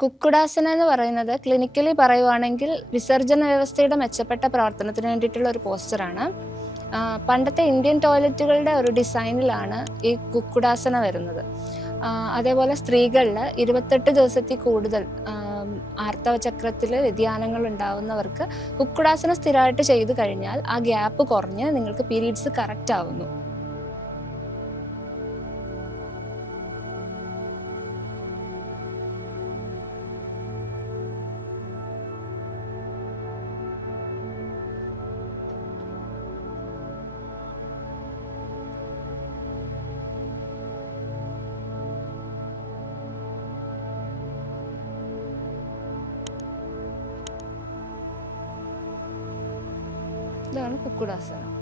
കുക്കുടാസന എന്ന് പറയുന്നത് ക്ലിനിക്കലി പറയുവാണെങ്കിൽ വിസർജന വ്യവസ്ഥയുടെ മെച്ചപ്പെട്ട പ്രവർത്തനത്തിന് വേണ്ടിയിട്ടുള്ള ഒരു പോസ്റ്ററാണ്. പണ്ടത്തെ ഇന്ത്യൻ ടോയ്ലറ്റുകളുടെ ഒരു ഡിസൈനിലാണ് ഈ കുക്കുടാസന വരുന്നത്. അതേപോലെ സ്ത്രീകളിൽ 28 ദിവസത്തിൽ കൂടുതൽ ആർത്തവ ചക്രത്തിൽ വ്യതിയാനങ്ങൾ ഉണ്ടാവുന്നവർക്ക് കുക്കുടാസന സ്ഥിരമായിട്ട് ചെയ്തു കഴിഞ്ഞാൽ ആ ഗ്യാപ്പ് കുറഞ്ഞ് നിങ്ങൾക്ക് പീരീഡ്സ് കറക്റ്റ് ആവുന്നു. ഇതാണ് കുക്കുടാസന.